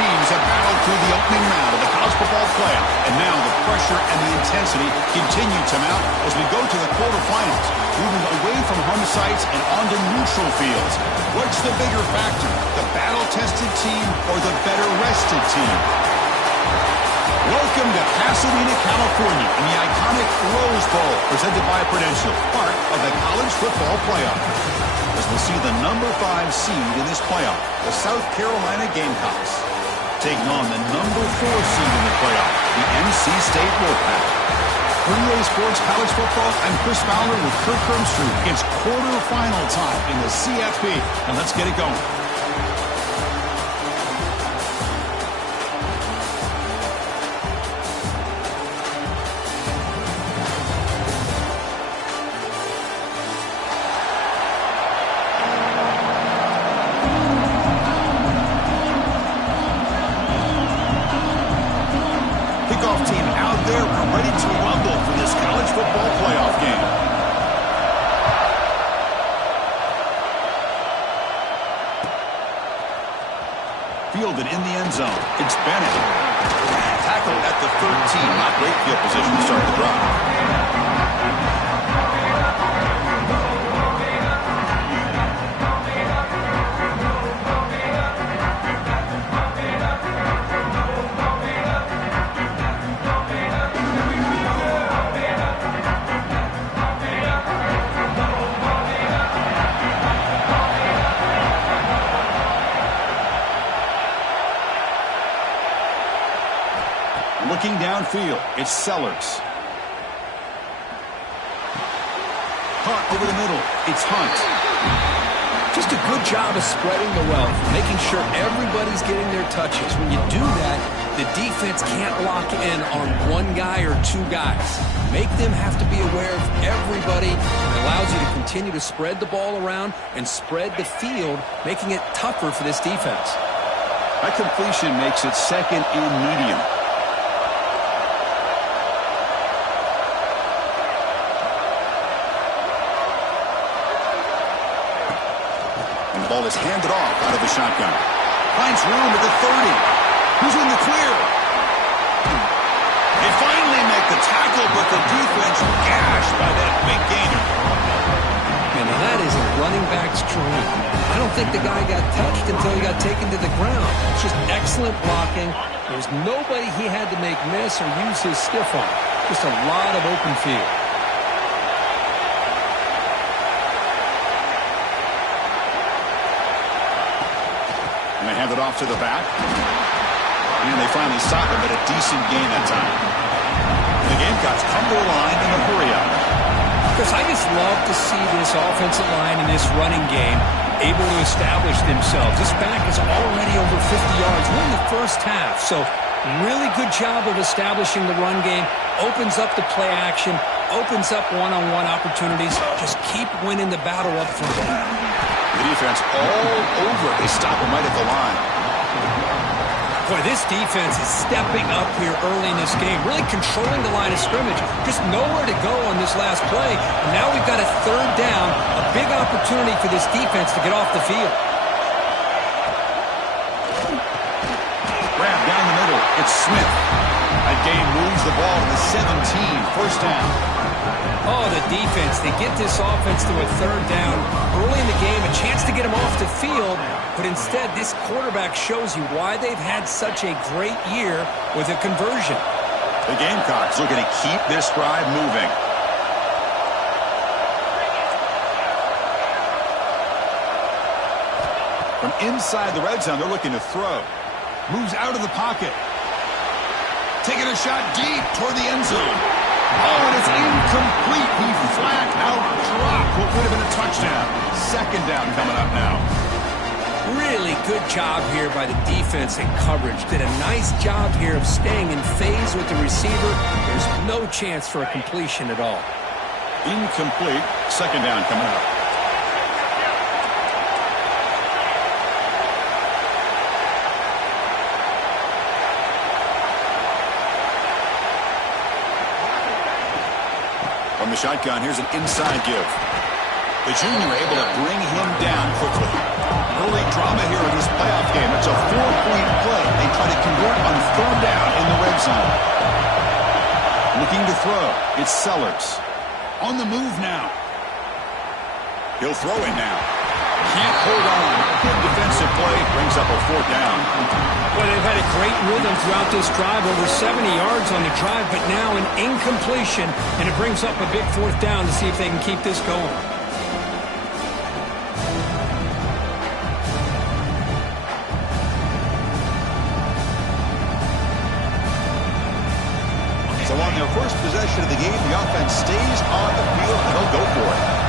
teams have battled through the opening round of the college football playoff, and now the pressure and the intensity continue to mount as we go to the quarterfinals, moving away from home sites and onto neutral fields. What's the bigger factor, the battle-tested team or the better-rested team? Welcome to Pasadena, California, in the iconic Rose Bowl, presented by Prudential, part of the college football playoff. As we'll see the number 5 seed in this playoff, the South Carolina Gamecocks, taking on the number 4 seed in the playoff, the NC State Wolfpack. For EA Sports College Football, I'm Chris Fowler with Kirk Hermstrud. It's quarterfinal time in the CFP, and let's get it going. Team out there ready to rumble for this college football playoff game. Fielded in the end zone. It's Bennett. Tackled at the 13. Not great field position to start the drive. Looking downfield, it's Sellers. Caught over the middle, it's Hunt. Just a good job of spreading the wealth, making sure everybody's getting their touches. When you do that, the defense can't lock in on one guy or two guys. Make them have to be aware of everybody. It allows you to continue to spread the ball around and spread the field, making it tougher for this defense. That completion makes it second and medium. Ball is handed off out of the shotgun. Finds room at the 30. Who's in the clear? They finally make the tackle, but the defense gashed by that big gainer. And that is a running back's dream. I don't think the guy got touched until he got taken to the ground. It's just excellent blocking. There's nobody he had to make miss or use his stiff arm. Just a lot of open field. And they hand it off to the back. And they finally stop him, but a decent gain that time. The Gamecocks come to the line in a hurry-up. Because I just love to see this offensive line and this running game able to establish themselves. This back is already over 50 yards. We're in the first half, so really good job of establishing the run game. Opens up the play action, opens up one-on-one opportunities. Just keep winning the battle up front. The defense all over. They stop him right at the line. Boy, this defense is stepping up here early in this game, really controlling the line of scrimmage. Just nowhere to go on this last play. And now we've got a third down, a big opportunity for this defense to get off the field. Grab down the middle. It's Smith. That game moves the ball to the 17. First down. Oh, the defense. They get this offense to a third down early in the game, a chance to get them off the field, but instead this quarterback shows you why they've had such a great year with a conversion. The Gamecocks looking to keep this drive moving. From inside the red zone, they're looking to throw. Moves out of the pocket. Taking a shot deep toward the end zone. Oh, and it's incomplete. He flat out dropped what would have been a touchdown. Second down coming up now. Really good job here by the defense in coverage. Did a nice job here of staying in phase with the receiver. There's no chance for a completion at all. Incomplete. Second down coming up. From the shotgun, here's an inside give. The junior able to bring him down quickly. Early drama here in this playoff game. It's a 4-point play. They try to convert on third down in the red zone. Looking to throw. It's Sellers. On the move now. He'll throw it now. Can't hold on. Good defensive play. Brings up a fourth down. Well, they've had a great rhythm throughout this drive. Over 70 yards on the drive, but now an incompletion. And it brings up a big fourth down to see if they can keep this going. So on their first possession of the game, the offense stays on the field, and they'll go for it.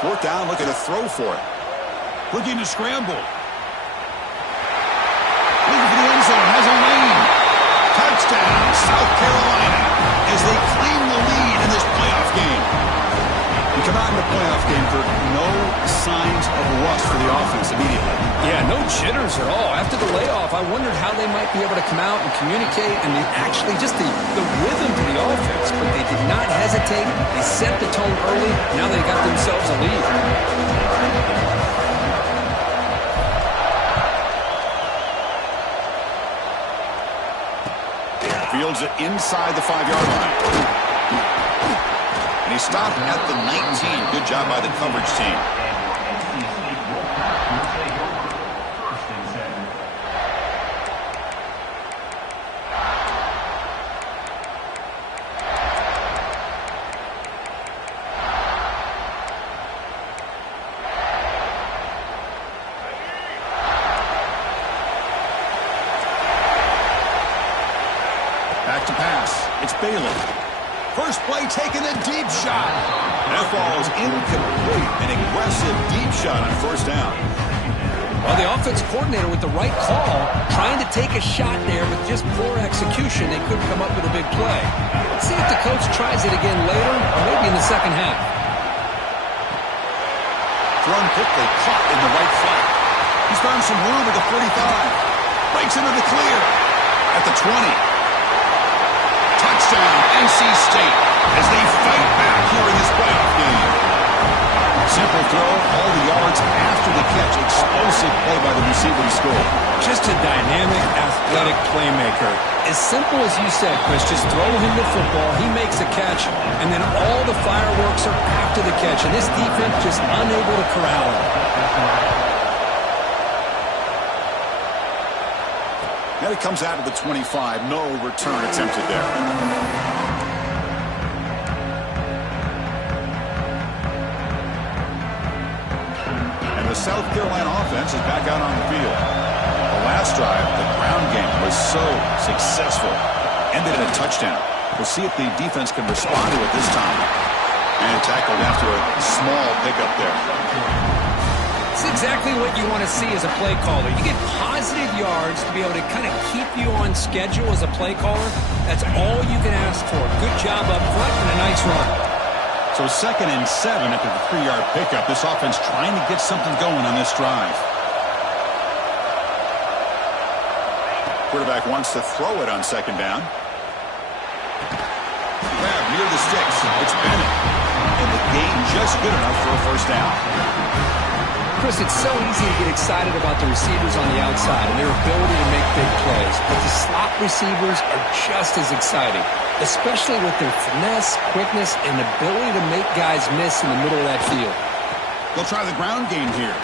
Fourth down, looking to throw for it. Looking to scramble. Looking for the end zone, has a lane. Touchdown, South Carolina, as they claim the lead in this playoff game. We come out in the playoff game for no signs of rust for the offense immediately. Yeah, no jitters at all. After the layoff, I wondered how they might be able to come out and communicate and actually just the rhythm to the offense. But they did not hesitate. They set the tone early. Now they got themselves a lead. Fields it inside the 5-yard line. And he stopped at the 19. Good job by the coverage team. Back to pass. It's Bailey. First play taking a deep shot. That ball is incomplete. An aggressive deep shot on first down. Well, the offense coordinator with the right call, trying to take a shot there with just poor execution. They couldn't come up with a big play. Let's see if the coach tries it again later or maybe in the second half. Thrown quickly, caught in the right flat. He's found some room at the 45. Breaks into the clear at the 20. Touchdown, NC State, as they fight back here in this playoff game. Simple throw, all the yards after the catch. Explosive play by the receiver to score. Just a dynamic, athletic playmaker. As simple as you said, Chris, just throw him the football, he makes a catch, and then all the fireworks are after the catch. And this defense just unable to corral him. Now he comes out to the 25. No return attempted there. And the South Carolina offense is back out on the field. The last drive, the ground game, was so successful. Ended in a touchdown. We'll see if the defense can respond to it this time. And tackled after a small pickup there. It's exactly what you want to see as a play caller. You get positive yards to be able to kind of keep you on schedule as a play caller. That's all you can ask for. Good job up front and a nice run. So 2nd and 7 after the 3-yard pickup. This offense trying to get something going on this drive. Quarterback wants to throw it on 2nd down. Grab near the sticks. It's Bennett. And the gain just good enough for a first down. Chris, it's so easy to get excited about the receivers on the outside and their ability to make big plays. But the slot receivers are just as exciting, especially with their finesse, quickness, and ability to make guys miss in the middle of that field. They'll try the ground game here.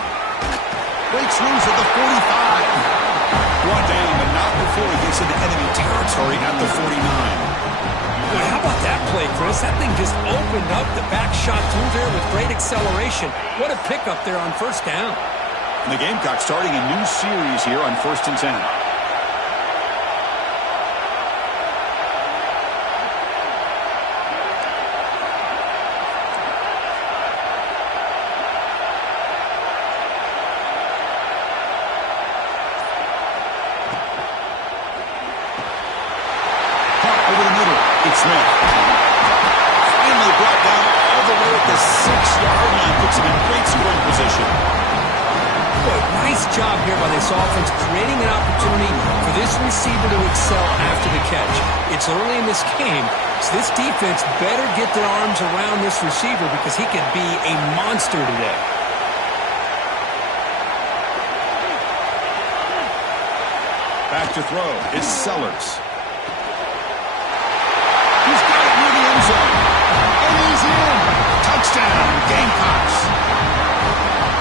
Breaks loose at the 45. Brought down, but not before he gets into enemy territory at the 49. Boy, how about that play, Chris? That thing just opened up. The back shot through there with great acceleration. What a pickup there on first down. And the Gamecocks starting a new series here on 1st and 10. Over the middle, it's Smith. Finally brought down all the way at the 6-yard line. Puts him in great scoring position. Boy, Nice job here by this offense, creating an opportunity for this receiver to excel after the catch. It's early in this game, so this defense better get their arms around this receiver because he could be a monster today. Back to throw. It's Sellers. He's got it near the end zone. And he's in. Touchdown, Gamecocks.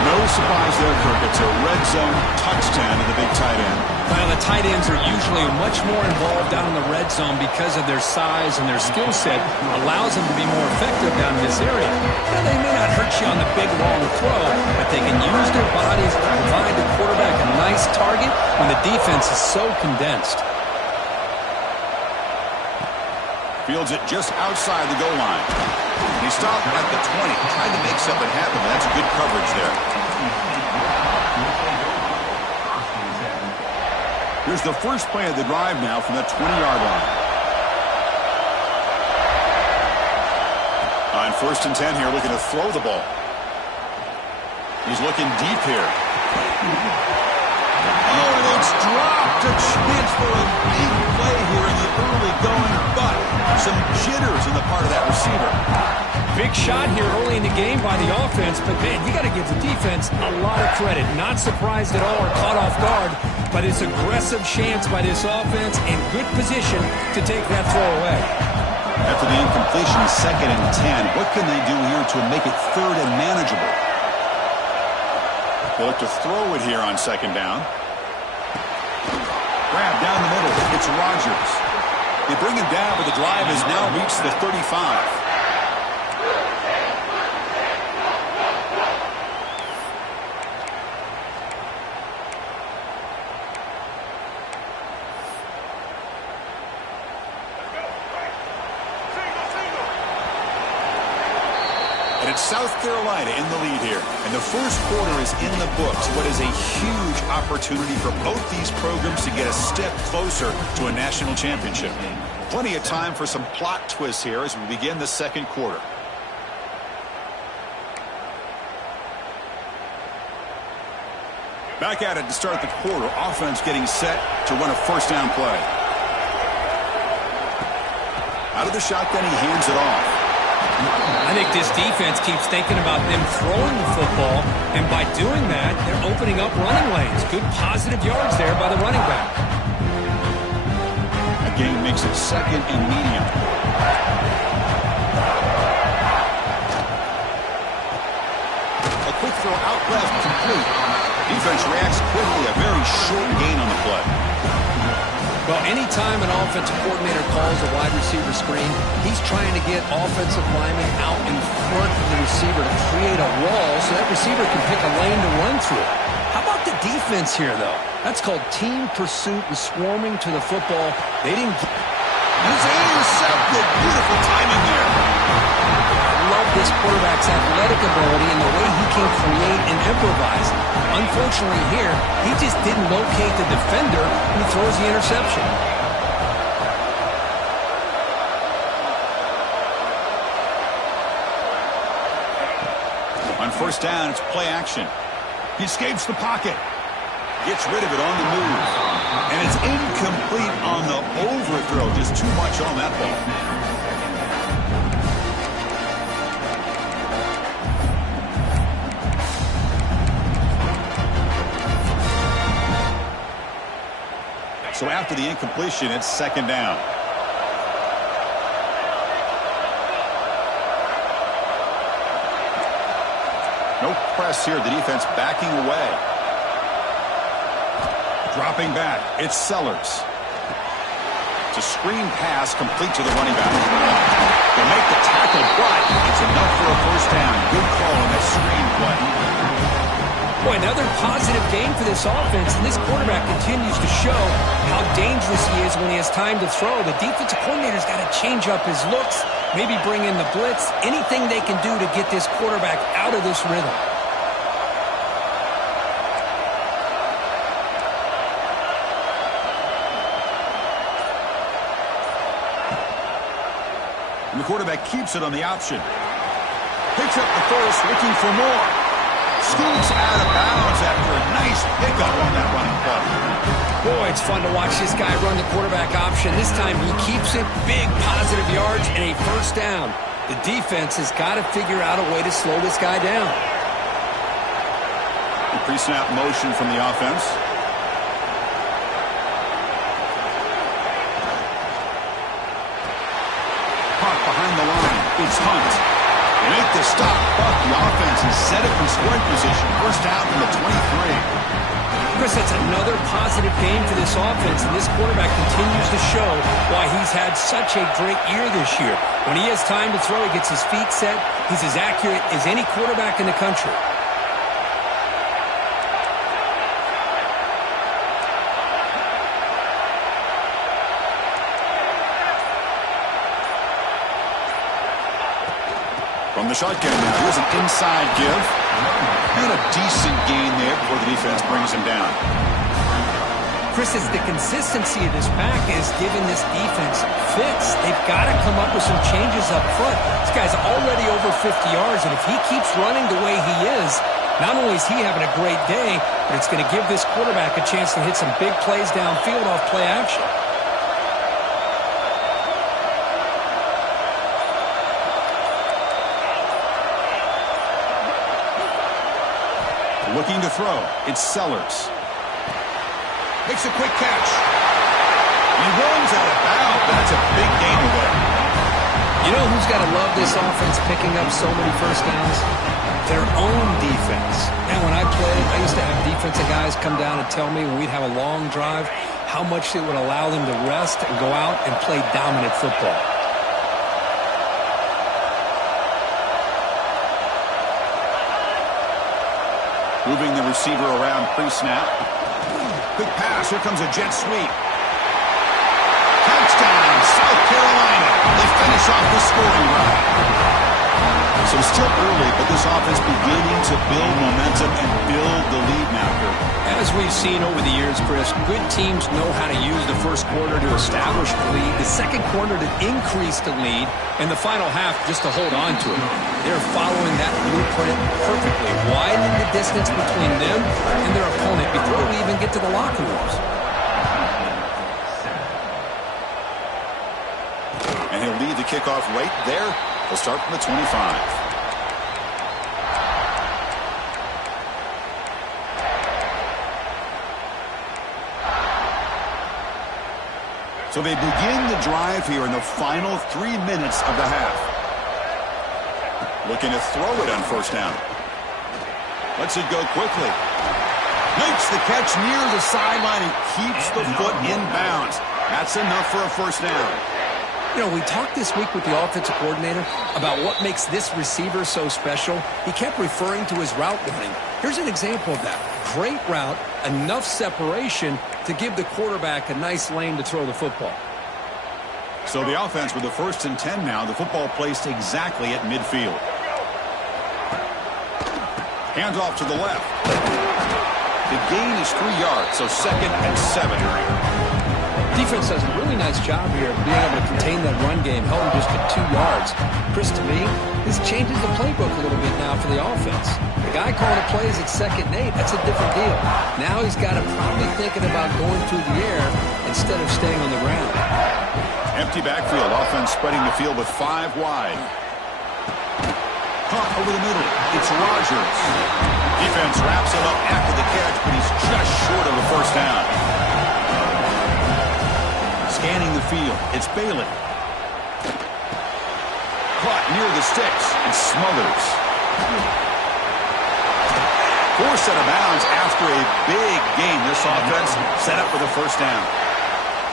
No surprise there, Kirk. It's a red zone touchdown to the big tight end. Well, the tight ends are usually much more involved down in the red zone because of their size and their skill set. Allows them to be more effective down in this area. Now, they may not hurt you on the big, long throw, but they can use their bodies to provide the quarterback a nice target when the defense is so condensed. Fields it just outside the goal line. He stopped at the 20, tried to make something happen, but that's good coverage there. Here's the first play of the drive now from the 20-yard line. On 1st and 10 here, looking to throw the ball. He's looking deep here. Oh, and it's dropped. A chance for a big play here in the early going, but some jitters on the part of that receiver. Big shot here early in the game by the offense, but man, you got to give the defense a lot of credit. Not surprised at all or caught off guard by this aggressive chance by this offense in good position to take that throw away. After the incompletion, 2nd and 10, what can they do here to make it 3rd and manageable? They look to throw it here on 2nd down. Grab down the middle. It's Rodgers. They bring him down, but the drive has now reached the 35. And it's South Carolina in the lead here. And the first quarter is in the books. What is a huge opportunity for both these programs to get a step closer to a national championship. Plenty of time for some plot twists here as we begin the second quarter. Back at it to start the quarter. Offense getting set to run a first down play. Out of the shotgun, he hands it off. I think this defense keeps thinking about them throwing the football, and by doing that, they're opening up running lanes. Good positive yards there by the running back. That game makes it 2nd and medium. A quick throw out left, complete. Defense reacts quickly, a very short gain on the play. Well, anytime an offensive coordinator calls a wide receiver screen, he's trying to get offensive linemen out in front of the receiver to create a wall so that receiver can pick a lane to run through. How about the defense here, though? That's called team pursuit and swarming to the football. They didn't get... He's intercepted. Beautiful timing there. I love this quarterback's athletic ability and the way he can create and improvise. Unfortunately here, he just didn't locate the defender and he throws the interception. On 1st down, it's play action. He escapes the pocket. Gets rid of it on the move. And it's incomplete on the overthrow. Just too much on that ball. So after the incompletion, it's 2nd down. No press here. The defense backing away. Dropping back. It's Sellers. It's a screen pass complete to the running back. They make the tackle, but it's enough for a first down. Good call on that screen play. Boy, another positive game for this offense, and this quarterback continues to show how dangerous he is when he has time to throw. The defensive coordinator's got to change up his looks, maybe bring in the blitz, anything they can do to get this quarterback out of this rhythm. And the quarterback keeps it on the option. Picks up the first, looking for more. Scoots out of bounds after a nice pickup on that running play. Boy, it's fun to watch this guy run the quarterback option. This time he keeps it, big positive yards, and a first down. The defense has got to figure out a way to slow this guy down. Pre-snap motion from the offense. Caught behind the line. It's Hunt. They make the stop, but the offense is set up in scoring position. First down from the 23. Chris, that's another positive game for this offense, and this quarterback continues to show why he's had such a great year this year. When he has time to throw, he gets his feet set. He's as accurate as any quarterback in the country. From the shotgun now, here's an inside give. And a decent gain there before the defense brings him down. Chris, it's the consistency of this back is giving this defense fits. They've got to come up with some changes up front. This guy's already over 50 yards, and if he keeps running the way he is, not only is he having a great day, but it's going to give this quarterback a chance to hit some big plays downfield off play action. Looking to throw. It's Sellers. Makes a quick catch. He runs out of bounds, but that's a big gain away. You know who's got to love this offense picking up so many first downs? Their own defense. And when I played, I used to have defensive guys come down and tell me when we'd have a long drive how much it would allow them to rest and go out and play dominant football. Moving the receiver around pre-snap. Quick pass. Here comes a jet sweep. Touchdown, South Carolina. They finish off the scoring drive. So still early, but this offense beginning to build momentum and build the lead now. As we've seen over the years, Chris, good teams know how to use the first quarter to establish the lead, the second quarter to increase the lead, and the final half just to hold on to it. They're following that blueprint perfectly, widening the distance between them and their opponent before we even get to the locker rooms. And he'll lead the kickoff right there. He'll start from the 25. So they begin the drive here in the final 3 minutes of the half. Looking to throw it on first down. Lets it go quickly. Makes the catch near the sideline and keeps the foot in bounds. That's enough for a first down. You know, we talked this week with the offensive coordinator about what makes this receiver so special. He kept referring to his route running. Here's an example of that. Great route, enough separation to give the quarterback a nice lane to throw the football. So the offense with the 1st and 10 now. The football placed exactly at midfield. Hands off to the left. The gain is 3 yards, so 2nd and 7. Defense does a really nice job here of being able to contain that run game, held him just to 2 yards. Chris, to me, this changes the playbook a little bit now for the offense. The guy calling the plays at 2nd and 8, that's a different deal. Now he's got to probably thinking about going through the air instead of staying on the ground. Empty backfield. Offense spreading the field with 5 wide. Caught over the middle. It's Rogers. Defense wraps him up after the catch, but he's just short of a first down. Scanning the field. It's Bailey. Caught near the sticks and Smothers. Forced out of bounds after a big gain. This offense set up with a first down.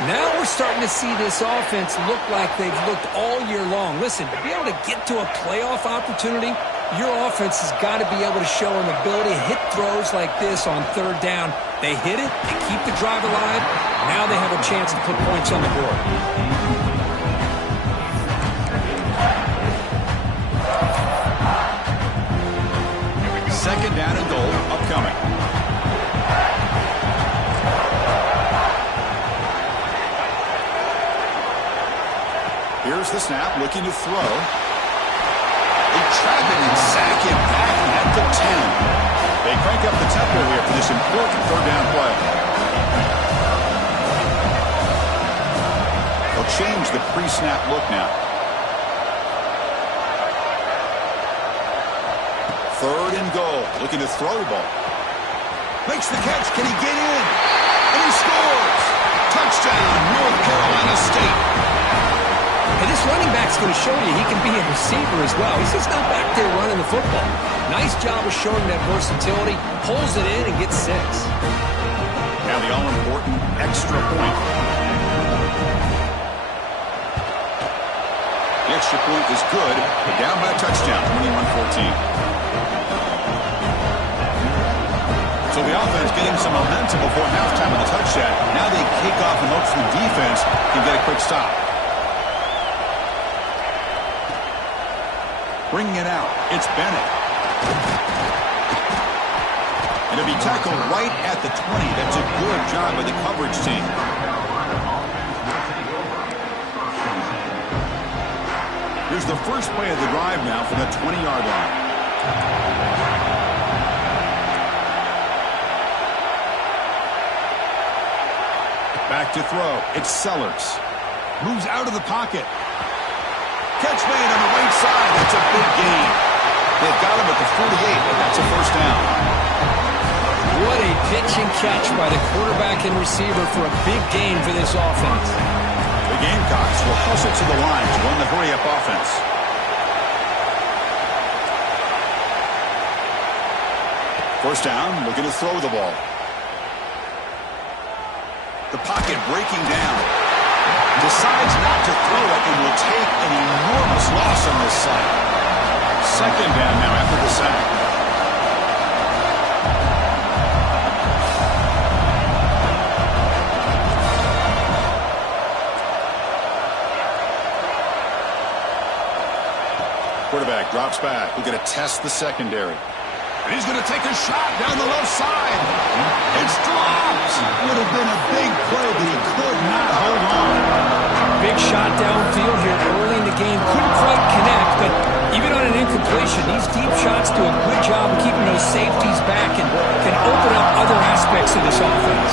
Now we're starting to see this offense look like they've looked all year long. Listen, to be able to get to a playoff opportunity, your offense has got to be able to show an ability to hit throws like this on 3rd down. They hit it, they keep the drive alive. Now they have a chance to put points on the board. 2nd down and goal upcoming. Here's the snap, looking to throw. They trap it and sack him back at the 10. They crank up the tempo here for this important third down play. They'll change the pre-snap look now. Third and goal. Looking to throw the ball. Makes the catch. Can he get in? And he scores! Touchdown, North Carolina State. And this running back's going to show you he can be a receiver as well. He's just not back there running the football. Nice job of showing that versatility. Pulls it in and gets 6. Now the all-important extra point. The extra point is good, but down by a touchdown, 21-14. So the offense getting some momentum before halftime with a touchdown. Now they kick off and hopes the defense can get a quick stop. Bringing it out, it's Bennett. And to be tackled right at the 20. That's a good job by the coverage team. Here's the first play of the drive now from the 20-yard line. Back to throw. It's Sellers. Moves out of the pocket. Catch made on the right side. That's a big gain. They've got him at the 48, but that's a first down. What a pitch and catch by the quarterback and receiver for a big gain for this offense. The Gamecocks will hustle to the line to run the hurry-up offense. First down, looking to throw the ball. The pocket breaking down. Decides not to throw it and will take an enormous loss on this side. Second down now after the sack. Quarterback drops back. We're going to test the secondary. And he's going to take a shot down the left side. It's dropped. Would have been a big play, but he could not hold on. Big shot downfield here early in the game. Couldn't quite connect, but even on an incompletion, these deep shots do a good job of keeping those safeties back and can open up other aspects of this offense.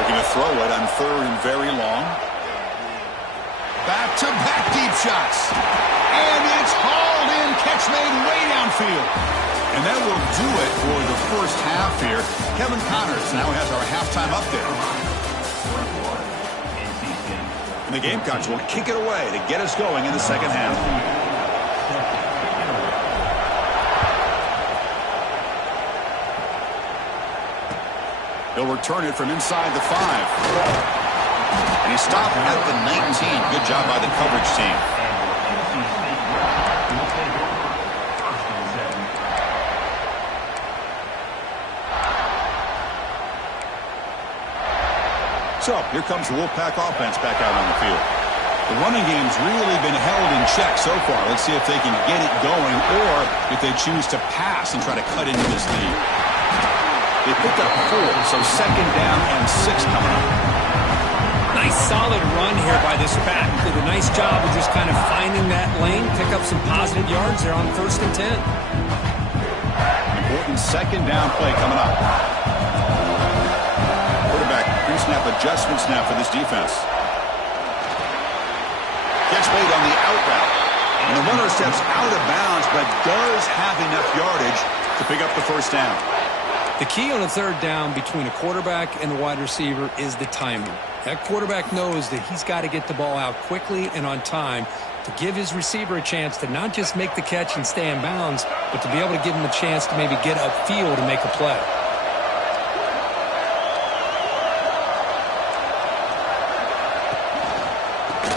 Looking to throw it on third and very long. Back-to-back deep shots. And it's hauled in. Catch made way downfield. And that will do it for the first half here. Kevin Connors now has our halftime update. And the Gamecocks will kick it away to get us going in the second half. He'll return it from inside the 5. And he stopped at the 19. Good job by the coverage team. So, here comes the Wolfpack offense back out on the field. The running game's really been held in check so far. Let's see if they can get it going or if they choose to pass and try to cut into this lead. They picked up 4, so second down and 6 coming up. Nice solid run here by this back. Did a nice job of just kind of finding that lane, pick up some positive yards there on 1st and 10. Important second down play coming up. Quarterback pre-snap adjustment snap for this defense. Catch made on the out route. And the runner steps out of bounds but does have enough yardage to pick up the first down. The key on a third down between a quarterback and the wide receiver is the timing. That quarterback knows that he's got to get the ball out quickly and on time to give his receiver a chance to not just make the catch and stay in bounds, but to be able to give him a chance to maybe get upfield and make a play.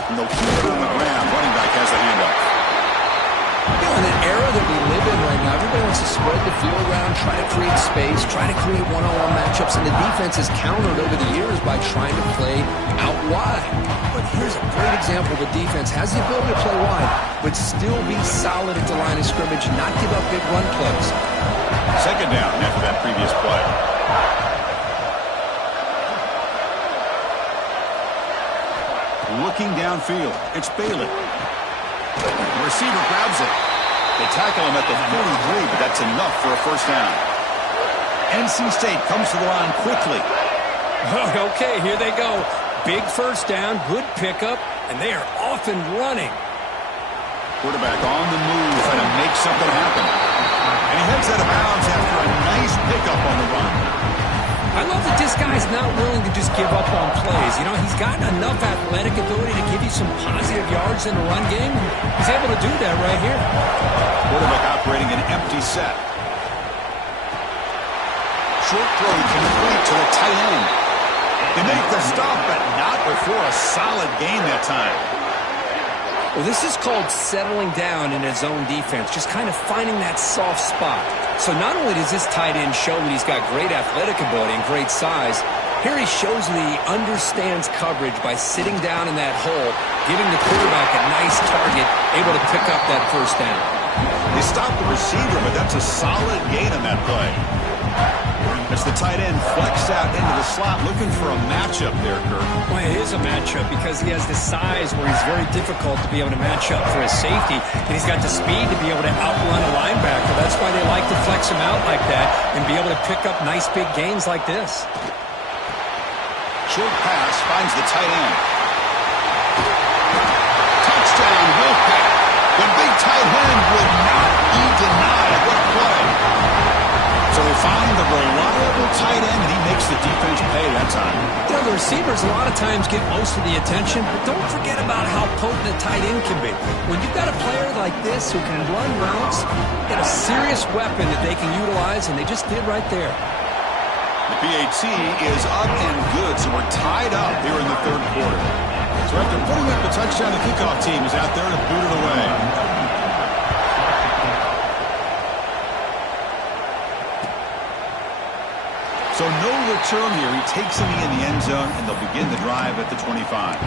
And they'll keep it on the ground. Running back has the handoff. You know, in an era that we live in right now, everybody wants to spread the field around, try to create space, try to create one-on-one matchups, and the defense has countered over the years by trying to play out wide. But here's a great example. The defense has the ability to play wide, but still be solid at the line of scrimmage, not give up big run plays. Second down after that previous play. Looking downfield, it's Bailey. receiver grabs it. They tackle him at the 43, but that's enough for a first down. NC State comes to the line quickly. Okay, here they go. Big first down, good pickup, and they are off and running. Quarterback on the move, trying to make something happen. And he heads out of bounds after a nice pickup on the run. I love that this guy's not willing to just give up on plays. You know, he's got enough athletic ability to give you some positive yards in the run game. He's able to do that right here. Quarterback operating an empty set. Short throw complete to the tight end. They make the stop, but not before a solid gain that time. Well, this is called settling down in his own defense, just kind of finding that soft spot. So not only does this tight end show that he's got great athletic ability and great size, here he shows that he understands coverage by sitting down in that hole, giving the quarterback a nice target, able to pick up that first down. They stop the receiver, but that's a solid gain on that play. As the tight end flexed out into the slot, looking for a matchup there, Kirk. Well, it is a matchup because he has the size where he's very difficult to be able to match up for his safety, and he's got the speed to be able to outrun a linebacker. That's why they like to flex him out like that and be able to pick up nice big gains like this. Short pass finds the tight end. Touchdown, Wolfpack. The big tight end will not be denied. What a play. So they find the reliable tight end, and he makes the defense pay that time. You know, the receivers a lot of times get most of the attention, but don't forget about how potent a tight end can be. When you've got a player like this who can run routes, get a serious weapon that they can utilize, and they just did right there. The PAT is up and good, so we're tied up here in the third quarter. So after putting up the touchdown, the kickoff team is out there to boot it away. So no return here. He takes him in the end zone, and they'll begin the drive at the 25.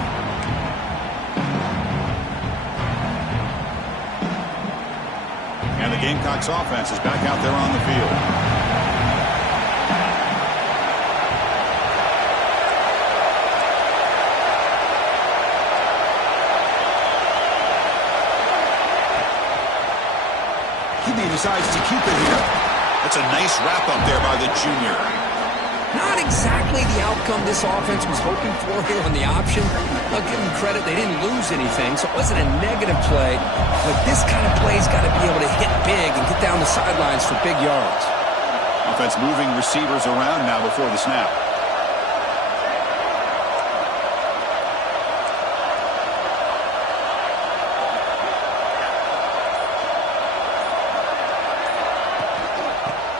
And the Gamecocks offense is back out there on the field. Decides to keep it here. That's a nice wrap-up there by the junior. Not exactly the outcome this offense was hoping for here on the option. I'll give them credit. They didn't lose anything, so it wasn't a negative play. But this kind of play's got to be able to hit big and get down the sidelines for big yards. Offense moving receivers around now before the snap.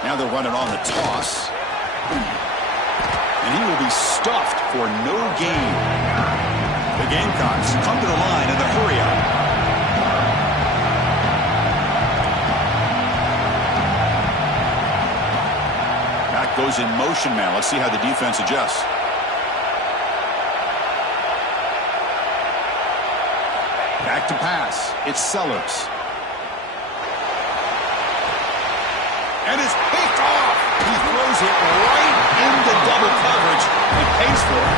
Now they're running on the toss. And he will be stuffed for no gain. The Gamecocks come to the line in the hurry-up. Back goes in motion now. Let's see how the defense adjusts. Back to pass. It's Sellers. And it's picked off. He throws it right into double coverage and pays for it.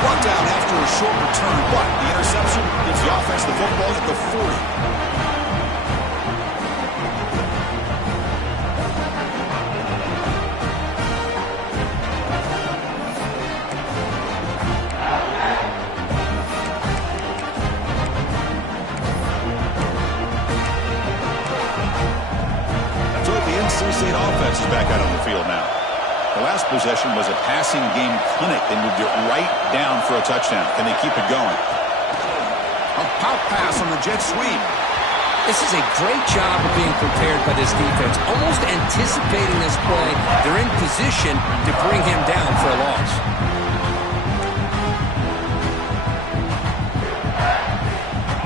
Brought down after a short return, but the interception gives the offense the football at the 40. State offense is back out on the field now. The last possession was a passing game clinic. They moved it right down for a touchdown. Can they keep it going? A pop pass on the jet sweep. This is a great job of being prepared by this defense. Almost anticipating this play. They're in position to bring him down for a loss.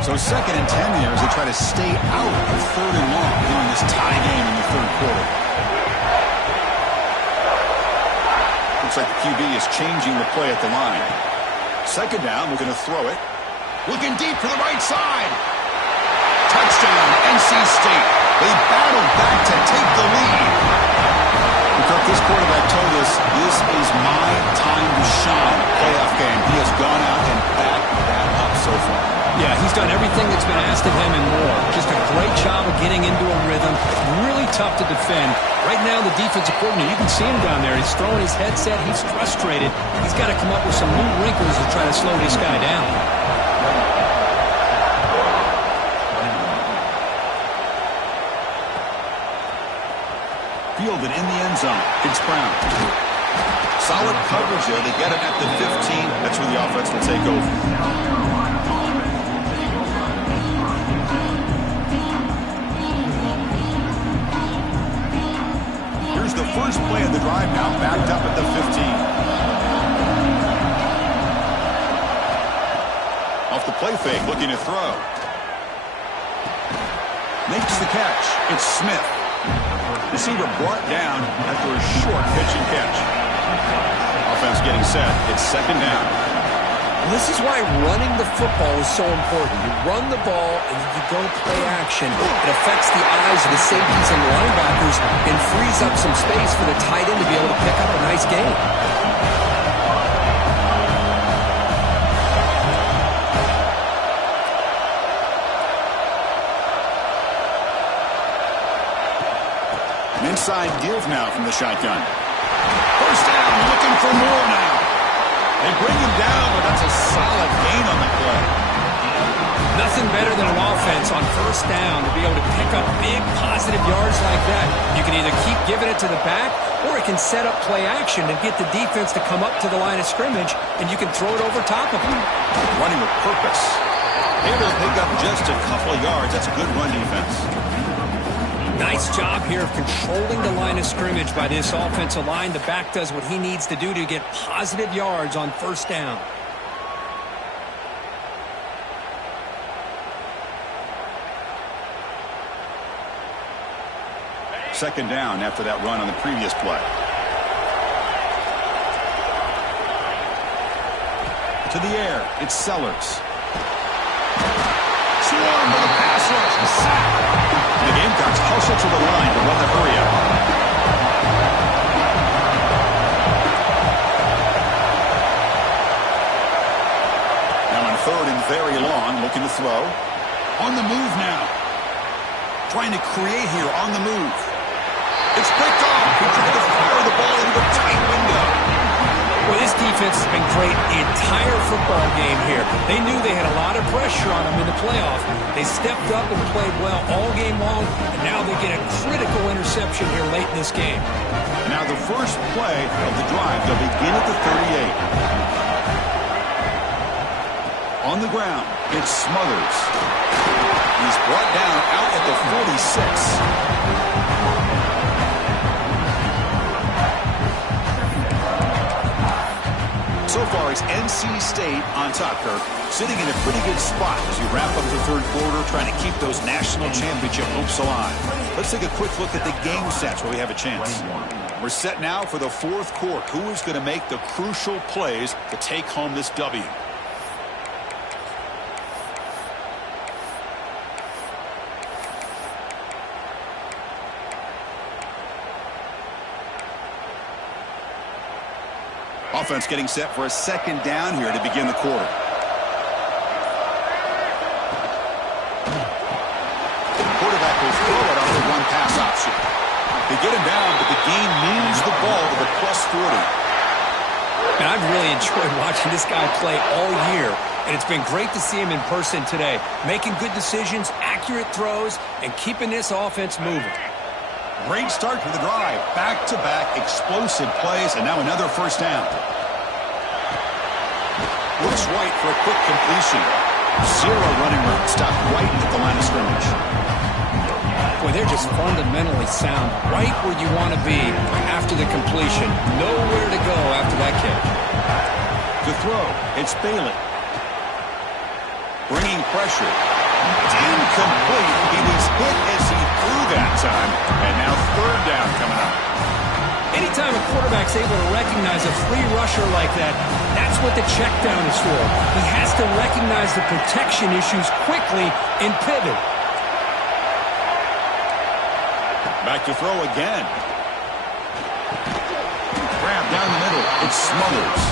So 2nd and 10 here as they try to stay out of 3rd and long here in this tie game in the third quarter. Looks like the QB is changing the play at the line. 2nd down, we're going to throw it. Looking deep for the right side. Touchdown, NC State. They battled back to take the lead. Because this quarterback told us, this is my time to shine. Playoff game. He has gone out and backed that up so far. Yeah, he's done everything that's been asked of him and more. Just a getting into a rhythm. Really tough to defend. Right now, the defensive coordinator, you can see him down there. He's throwing his headset. He's frustrated. He's got to come up with some new wrinkles to try to slow this guy down. Fielded in the end zone. It's Brown. Solid coverage there. They get it at the 15. That's where the offense will take over. Here's the first play of the drive now, backed up at the 15. Off the play fake, looking to throw. Makes the catch. It's Smith. Receiver brought down after a short pitch and catch. Offense getting set. It's second down. This is why running the football is so important. You run the ball and you go play action. It affects the eyes of the safeties and linebackers and frees up some space for the tight end to be able to pick up a nice gain. An inside give now from the shotgun. First down, looking for more now. They bring him down, but that's a solid gain on the play. Nothing better than an offense on first down to be able to pick up big positive yards like that. You can either keep giving it to the back, or it can set up play action and get the defense to come up to the line of scrimmage, and you can throw it over top of them. Running with purpose. Able to pick up just a couple of yards. That's a good run defense. Nice job here of controlling the line of scrimmage by this offensive line. The back does what he needs to do to get positive yards on first down. Second down after that run on the previous play. To the air, it's Sellers. Swarm with a pass rush, sack. The Gamecocks hustle to the line to run the hurry up. Now on third and very long, looking to throw. On the move now. Trying to create here on the move. It's picked off. He tried to fire the ball into a tight window. Well, this defense has been great the entire football game here. They knew they had a lot of pressure on them in the playoff. They stepped up and played well all game long, and now they get a critical interception here late in this game. Now the first play of the drive, they'll begin at the 38. On the ground, it's Smothers. He's brought down out at the 46. So far, it's NC State on top, Kirk, sitting in a pretty good spot as you wrap up the third quarter, trying to keep those national championship hopes alive. Let's take a quick look at the game stats where we have a chance. We're set now for the fourth quarter. Who is going to make the crucial plays to take home this W? Offense getting set for a second down here to begin the quarter. The quarterback will throw it on the one pass option. They get him down, but the gain moves the ball to the +40. And I've really enjoyed watching this guy play all year, and it's been great to see him in person today, making good decisions, accurate throws, and keeping this offense moving. Great start to the drive. Back-to-back explosive plays, and now another first down. Looks right for a quick completion. Zero running room. Stopped right at the line of scrimmage. Boy, they're just fundamentally sound. Right where you want to be after the completion. Nowhere to go after that catch. To throw, it's Bailey. Bringing pressure. It's incomplete. He was hit as he threw that time. And now third down coming up. Anytime a quarterback's able to recognize a free rusher like that, that's what the check down is for. He has to recognize the protection issues quickly and pivot. Back to throw again. Grab down the middle. It's Smothers.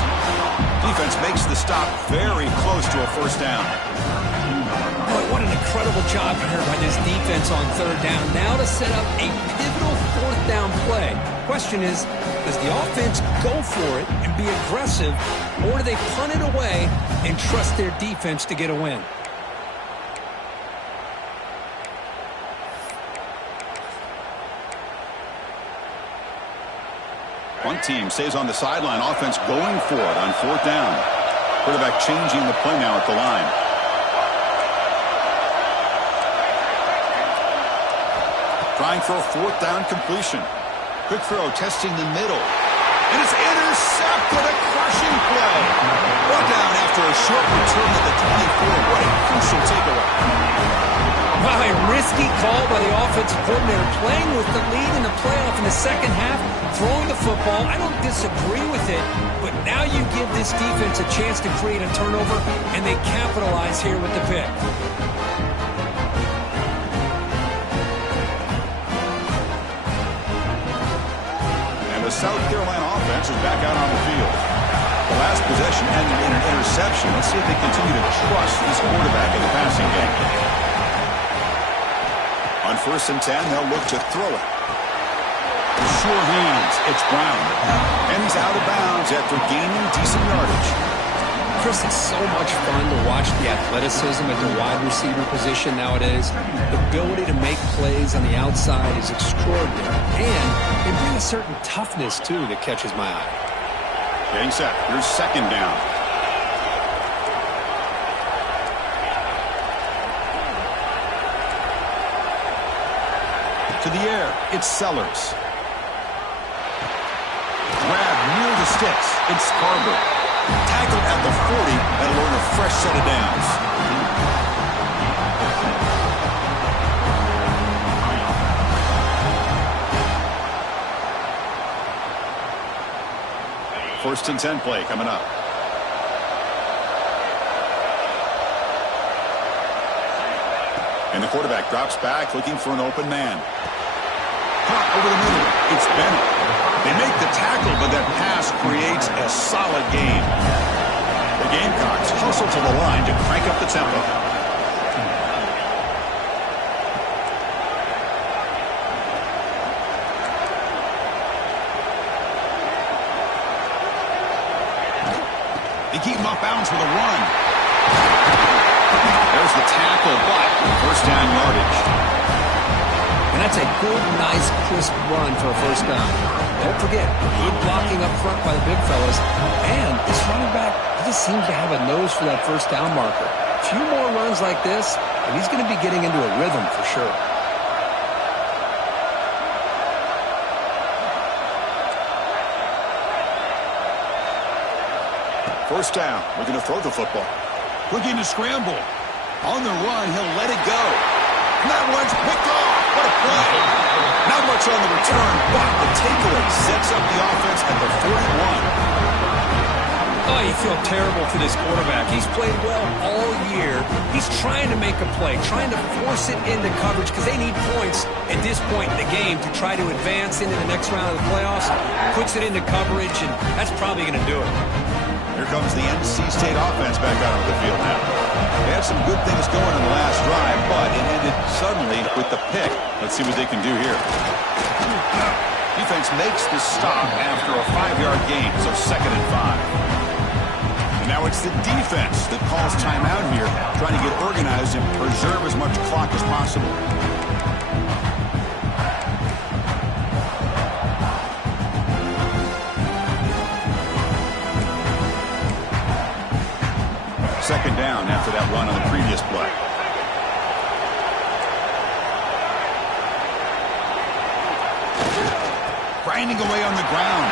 Defense makes the stop very close to a first down. Boy, what What an incredible job here by this defense on third down. Now to set up a pivotal fourth down play. Question is, does the offense go for it and be aggressive, or do they punt it away and trust their defense to get a win? One team stays on the sideline. Offense going for it on fourth down. Quarterback changing the play now at the line. Trying for a fourth down completion. Quick throw, testing the middle. And it's intercepted, a crushing play. Brought down after a short return at the 24. What a crucial takeaway. Wow, a risky call by the offensive coordinator, playing with the lead in the playoff in the second half, throwing the football. I don't disagree with it, but now you give this defense a chance to create a turnover, and they capitalize here with the pick. And the South Carolina offense is back out on the field. The last possession ended in an interception. Let's see if they continue to trust this quarterback in the passing game. On 1st and 10, they'll look to throw it. Sure hands. It's Brown. And he's out of bounds after gaining decent yardage. Chris, it's so much fun to watch the athleticism at the wide receiver position nowadays. The ability to make plays on the outside is extraordinary. And they bring a certain toughness, too, that catches my eye. Getting set. Here's second down. To the air, it's Sellers. Grab near the sticks, it's Scarborough. Tackled at the 40, that'll earn a fresh set of downs. First and 10 play coming up. And the quarterback drops back looking for an open man. Caught over the middle. It's Bennett. They make the tackle, but that pass creates a solid gain. The Gamecocks hustle to the line to crank up the tempo. They keep him off bounds with a run. There's the tackle, but first down yardage. And that's a good, nice, crisp run for a first down. Don't forget, good blocking up front by the big fellas. And this running back, he just seems to have a nose for that first down marker. A few more runs like this, and he's going to be getting into a rhythm for sure. First down, we're going to throw the football. Looking to scramble. On the run, he'll let it go. And that one's picked off. What a play. Not much on the return, but the takeaway sets up the offense at the 41. Oh, you feel terrible for this quarterback. He's played well all year. He's trying to make a play, trying to force it into coverage because they need points at this point in the game to try to advance into the next round of the playoffs. Puts it into coverage, and that's probably going to do it. Here comes the NC State offense back out on the field now. They had some good things going in the last drive, but it ended suddenly with the pick. Let's see what they can do here. Defense makes the stop after a 5-yard gain, so 2nd and 5. And now it's the defense that calls timeout here, trying to get organized and preserve as much clock as possible. Second down after that run on the previous play. Grinding away on the ground.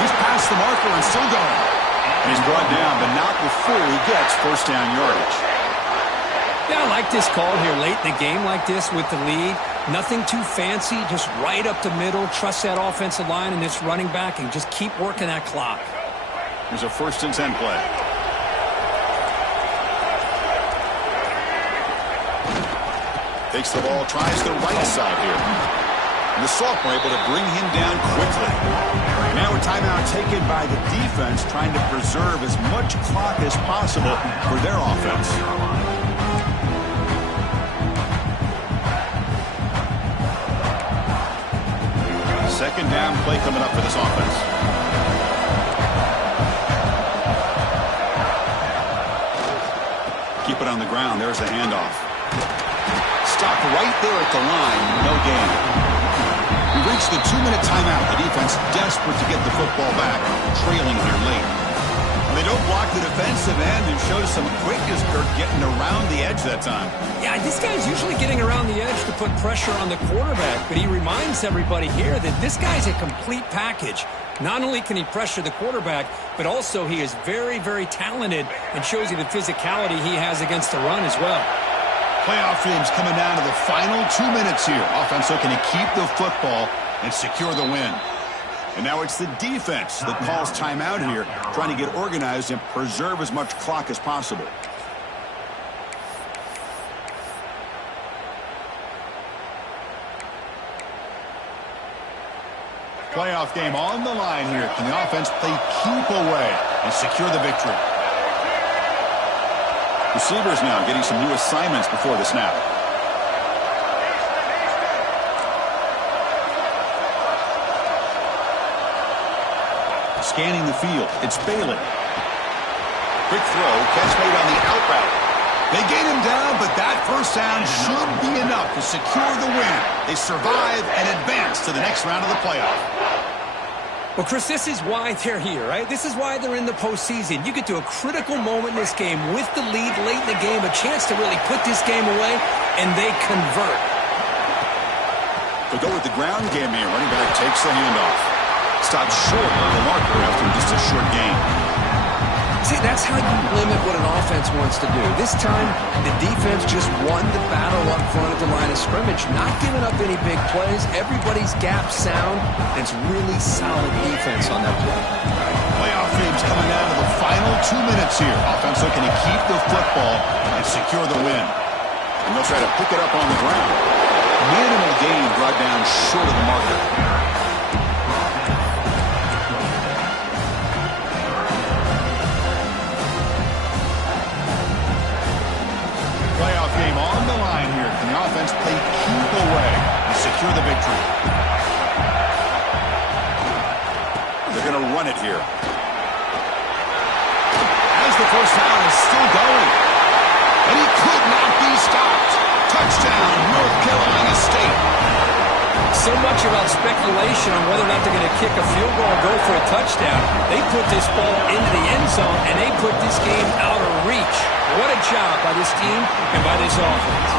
He's past the marker and still going. And he's brought down, but not before he gets first down yardage. Yeah, I like this call here late in the game like this with the lead. Nothing too fancy, just right up the middle. Trust that offensive line and this running back and just keep working that clock. Here's a 1st and 10 play. Takes the ball, tries the right side here. And the sophomore able to bring him down quickly. And now a timeout taken by the defense, trying to preserve as much clock as possible for their offense. Second down play coming up for this offense. Keep it on the ground. There's the handoff. Stop right there at the line. No gain. We've reached the 2-minute timeout. The defense desperate to get the football back, trailing here late. They don't block the defensive end and shows some quickness, Kirk, getting around the edge that time. Yeah, this guy's usually getting around the edge to put pressure on the quarterback, but he reminds everybody here that this guy's a complete package. Not only can he pressure the quarterback, but also he is very, very talented and shows you the physicality he has against the run as well. Playoff games coming down to the final 2 minutes here. Offense looking to keep the football and secure the win. And now it's the defense that calls timeout here, trying to get organized and preserve as much clock as possible. Playoff game on the line here. Can the offense play keep away and secure the victory? Receivers now getting some new assignments before the snap. Scanning the field. It's Bailey. Quick throw. Catch made on the out route. They gain him down, but that first down should be enough to secure the win. They survive and advance to the next round of the playoff. Well, Chris, this is why they're here, right? This is why they're in the postseason. You get to a critical moment in this game with the lead late in the game, a chance to really put this game away, and they convert. They'll go with the ground game here. Running back takes the handoff. Stopped short of the marker after just a short gain. See, that's how you limit what an offense wants to do. This time, the defense just won the battle up front at the line of scrimmage, not giving up any big plays. Everybody's gap sound, and it's really solid defense on that play. Playoff games coming down to the final 2 minutes here. Offense looking to keep the football and secure the win. And they'll try to pick it up on the ground. Minimal gain brought down short of the marker. Playoff game on the line here. Can the offense play keep away and secure the victory? They're going to run it here. As the first down is still going. And he could not be stopped. Touchdown, North Carolina State. So much about speculation on whether or not they're going to kick a field goal or go for a touchdown. They put this ball into the end zone, and they put this game out of reach. What a job by this team and by this offense.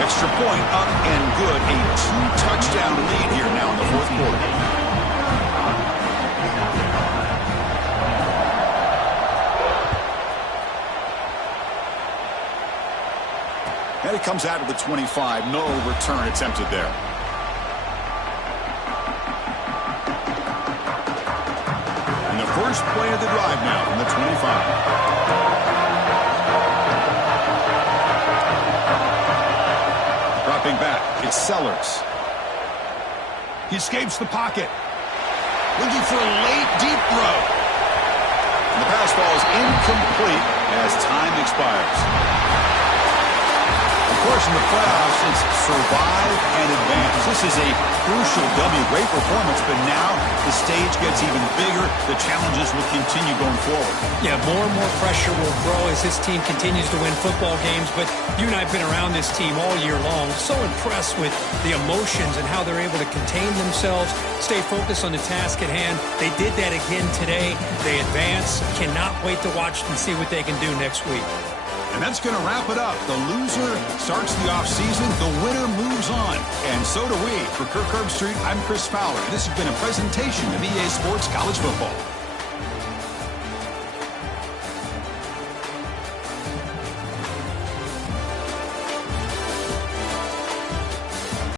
Extra point up and good. A 2-touchdown lead here now in the fourth quarter. And it comes out of the 25. No return attempted there. And the first play of the drive now from the 25. Dropping back, it's Sellers. He escapes the pocket. Looking for a late, deep throw. And the pass ball is incomplete as time expires. Of course, in the playoffs, it's survive and advance. This is a crucial W. Great performance, but now the stage gets even bigger. The challenges will continue going forward. Yeah, more and more pressure will grow as this team continues to win football games. But you and I have been around this team all year long. So impressed with the emotions and how they're able to contain themselves, stay focused on the task at hand. They did that again today. They advance. Cannot wait to watch and see what they can do next week. And that's going to wrap it up. The loser starts the offseason. The winner moves on. And so do we. For Kirk Herbstreit, I'm Chris Fowler. This has been a presentation of EA Sports College Football.